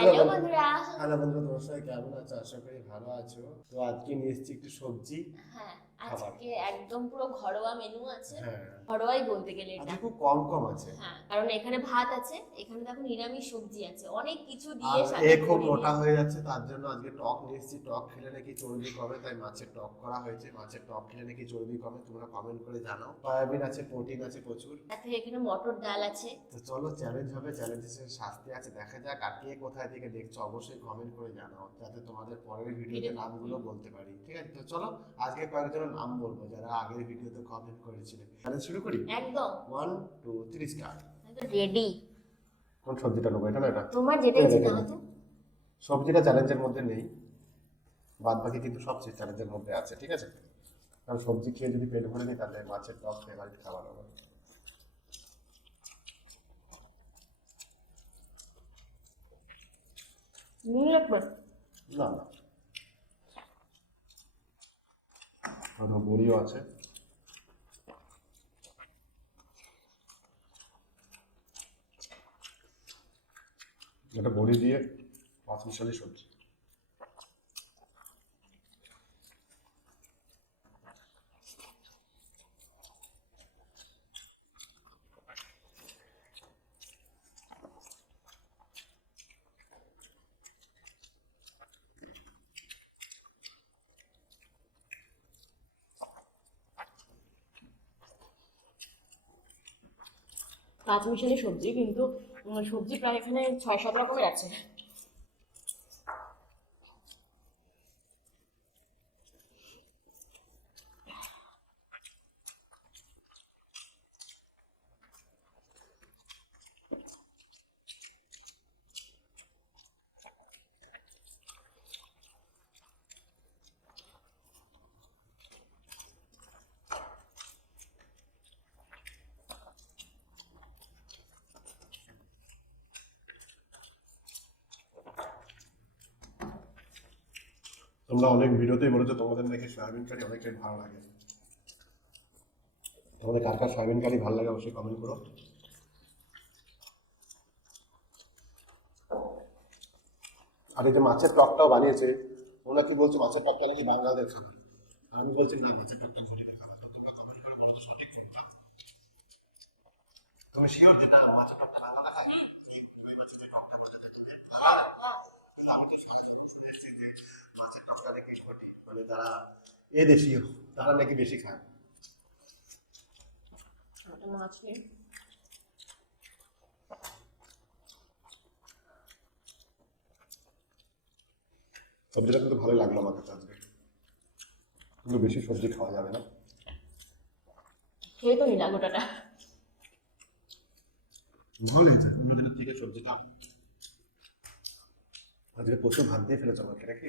Hello বন্ধুরা। Hello বন্ধুরা তোমার সবাই কেমন আছো? আশা করি ভালো আছো। তো আজকে নিয়ে এসেছি একটু সবজি। হ্যাঁ। আজকে একদম পুরো ঘরোয়া মেনু আছে। হ্যাঁ। ঘরোয়াই বলতে গেলে এটা। খুব কম কম আছে। হ্যাঁ কারণ এখানে ভাত আছে এখানে দেখো নিরামিষ সবজি আছে অনেক কিছু দিয়ে সাথে এ খুব মোটা হয়ে যাচ্ছে তার জন্য আজকে টক নিয়ে এসেছি। টক খেলে নাকি চর্বি কমে তাই মাছের টক করা হয়েছে। মাছের টক খেলে নাকি চর্বি কমে তোমরা কমেন্ট করে জানাও। সয়াবিন আছে প্রোটিন আছে প্রচুর। সাথে এখানে মটর ডাল আছে। তো চলো চ্যালেঞ্জ হবে চ্যালেঞ্জের শাস্তি আছে দেখা যাক আর কে কোথায় থেকে দেখছ অবশ্যই কমেন্ট করে জানাও যাতে তোমাদের পরের ভিডিওতে ভিডিও- নামগুলো বলতে পারি। ঠিক আছে তো চলো আজকে কয়েকজনের নাম বলব যারা আগের ভিডিওতে কমেন্ট করেছিলেন চ্যালেঞ্জ শুরু করি? একদম। One two three start ready কোন সবজিটা নেব? এটা না এটা? তোমার যেটা ইচ্ছে নাও। তো সবজিটা চ্যালেঞ্জের মধ্যে নেই। বাদ বাকি কিন্তু সব চ্যালেঞ্জের মধ্যে আছে ঠিক আছে? কারণ সবজি খেয়ে যদি পেট ভরে নিই তাহলে মাছের টক ফেভারিট খাবার হবে না না। কোনো বড়িও আছে। এটা বড়ি দিয়ে পাঁচ মিশালি সবজি। পাঁচ মিশালি সবজি কিন্তু সবজি প্রায় এখানে ছয় সাত রকমের আছে। তোমরা অনেক ভিডিওতেই বলেছ, তোমাদের নাকি সয়াবিন কারি অনেকটাই ভালো লাগে। তোমাদের কার কার সয়াবিন কারি ভালো লাগে অবশ্যই কমেন্ট করো। আর এই যে মাছের টকটাও বানিয়েছে ওরা কি বলছে মাছের টকটা নাকি বাংলাদেশ খাবার আমি বলছি না, মাছের টকটা তোমরা তুমি শিওর না মাছের টকটা বাংলা খায় ওই মাছের টকটা বলতে থাকি মাছের টকটা নাকি সঠিক মানে যারা এ দেশীয় তারা নাকি বেশি খায়। মাছ সবজিটা কিন্তু ভালো লাগল আমার কাছে আজকে। কিন্তু বেশি সবজি খাওয়া যাবে না। খেয়ে তো নিলা গোটাটা। ভালো হয়েছে অন্য দিনের থেকে সবজিটা আজকে প্রচুর ভাত দিয়ে ফেলেছে আমাকে নাকি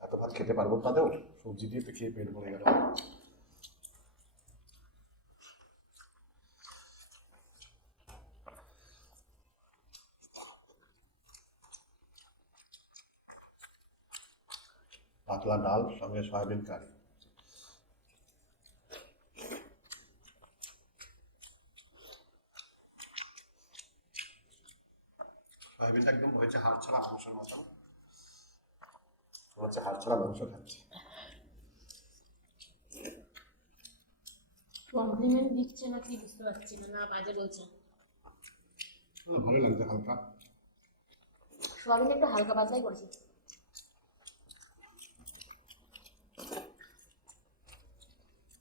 এত ভাত খেতে পারব তাদেরও সবজি দিয়ে তো খেয়ে পেট ভরে গেল। পাতলা ডাল, সঙ্গে সয়াবিন কারি। সয়াবিনটা একদম হয়েছে হাড় ছাড়া মাংসের মতন। হচ্ছে হাড় ছাড়া মাংস খাচ্ছি। কমপ্লিমেন্ট দিচ্ছে না কি বুঝতে পারছি না না বাজে বলছে। হুম, ভালো লাগছে হালকা। সোয়াবিন একটু হালকা করেছি।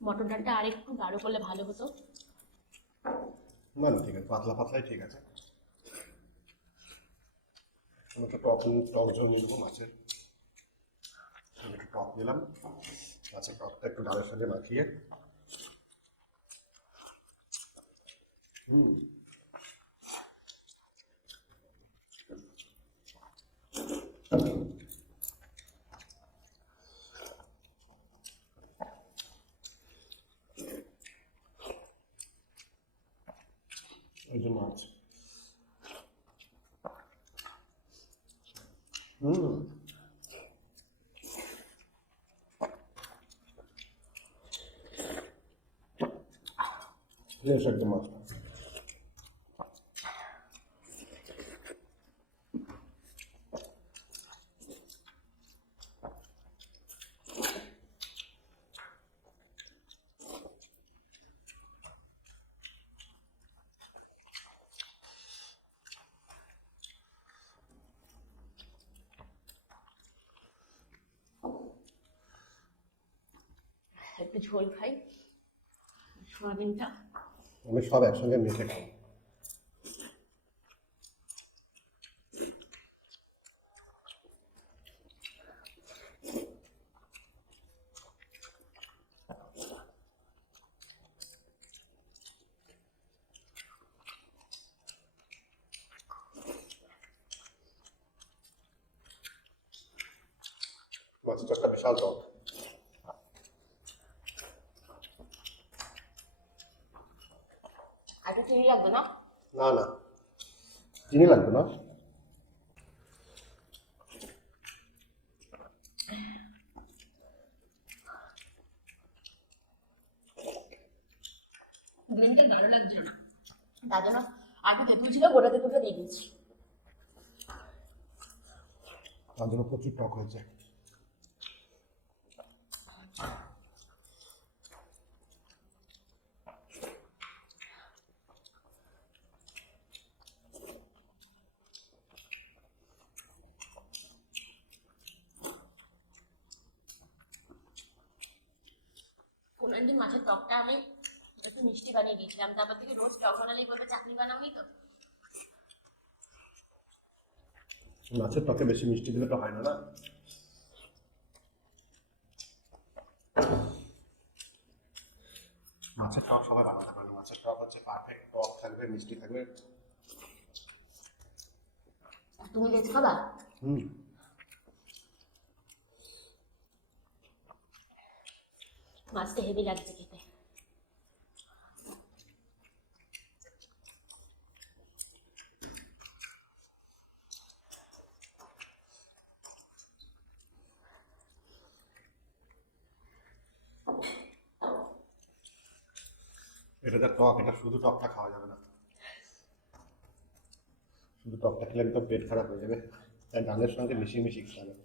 মটর ডালটা আর একটু গাঢ় করলে ভালো হতো। না না ঠিক আছে পাতলা পাতলাই ঠিক আছে। আমি একটু টক টক ঝোল নিয়ে মাছের। กรอบนี้แล้วเราจะกรอบได้กระดาษเฟรนมาเทียอืม Thank you. Wiesz, jak domaszne. একটু ঝোল খাই সোয়াবিনটা আমি সব একসঙ্গে মেখে খাই মাছের চটটা বিশাল টক আর একটু চিনি লাগবে না? না না। চিনি লাগবে না? গ্রিনটা ভালো লাগছিল না। তার জন্য আগে তেঁতুল ছিল গোটা তেঁতুলটা দিয়ে দিয়েছি। তার জন্য প্রচুর টক হয়েছে। কোন একদিন মাছের টকটা আমি একটু মিষ্টি বানিয়ে দিয়েছিলাম। তারপর থেকে রোজ টক বানালেই বলবে চাটনি বানাবি তো? মাছের টকে বেশি মিষ্টি দিলে তো হয় না না? মাছের টক সবাই বানাতে পারে। মাছের টক হচ্ছে পারফেক্ট টক থাকবে মিষ্টি থাকবে। তুমি লেজ খাবা? হুম। মাছটা হেভি লাগছে খেতে এটা যা টক এটা শুধু টকটা খাওয়া যাবে না শুধু টকটা খেলে একদম পেট খারাপ হয়ে যাবে তাই ডালের সঙ্গে মিশিয়ে মিশিয়ে খেতে হবে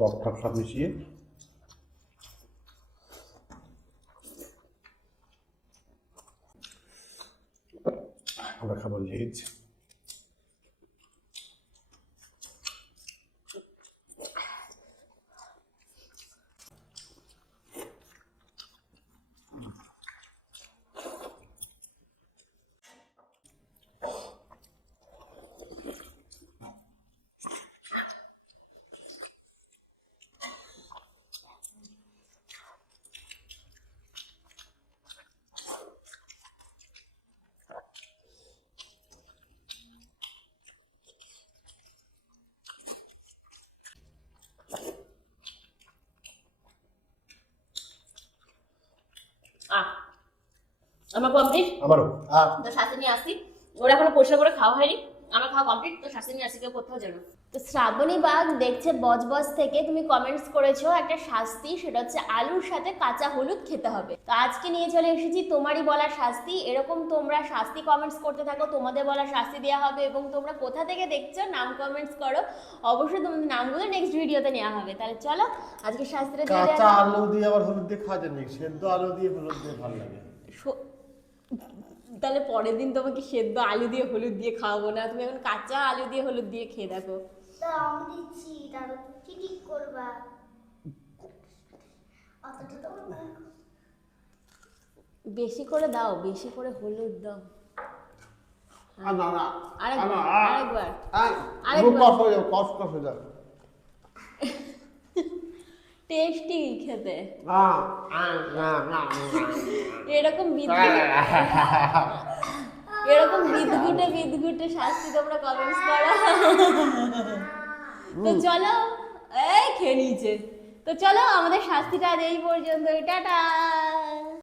টক টক সব মিশিয়ে। আমরা খাব লেজ আহ আমার কমপ্লিট আমারও। তো শাস্তি নিয়ে আসি ওরা এখনও পরিষ্কার করে খাওয়া হয়নি। আমার খাওয়া কমপ্লিট তো শাস্তি নিয়ে আসি কেউ কোথাও যাবে তো শ্রাবণী বাঘ দেখছে বজবজ থেকে তুমি কমেন্টস করেছ একটা শাস্তি সেটা হচ্ছে আলুর সাথে কাঁচা হলুদ খেতে হবে। তো আজকে নিয়ে চলে এসেছি তোমারই বলা শাস্তি এরকম তোমরা শাস্তি কমেন্টস করতে থাকো তোমাদের বলা শাস্তি দেওয়া হবে এবং তোমরা কোথা থেকে দেখছ নাম কমেন্টস করো অবশ্যই তোমাদের নামগুলো নেক্সট ভিডিওতে নেওয়া হবে। তাহলে চলো আজকে শাস্তিটা কাঁচা। আলু দিয়ে আবার হলুদ দিয়ে খাওয়া যায় সেদ্ধ আলু দিয়ে হলুদ দিয়ে ভালো লাগে। তাহলে পরের দিন তোমাকে সেদ্ধ আলু দিয়ে হলুদ দিয়ে খাওয়াবো না তুমি এখন কাঁচা আলু দিয়ে হলুদ দিয়ে খেয়ে দেখো। দাম দিচ্ছি তারপর কি ঠিক করবা অতটা তো আমার না। বেশি করে দাও বেশি করে হলুদ দাও আরেকবার আরেকবার আরেকবার। টেস্টি খেতে। এরকম বিদঘুটে এরকম বিদঘুটে বিদঘুটে শাস্তি তোমরা কমেন্টস করো। তো চলো এই খেয়ে নিয়েছে। তো চলো আমাদের শাস্তিটা আজ এই পর্যন্ত টাটা!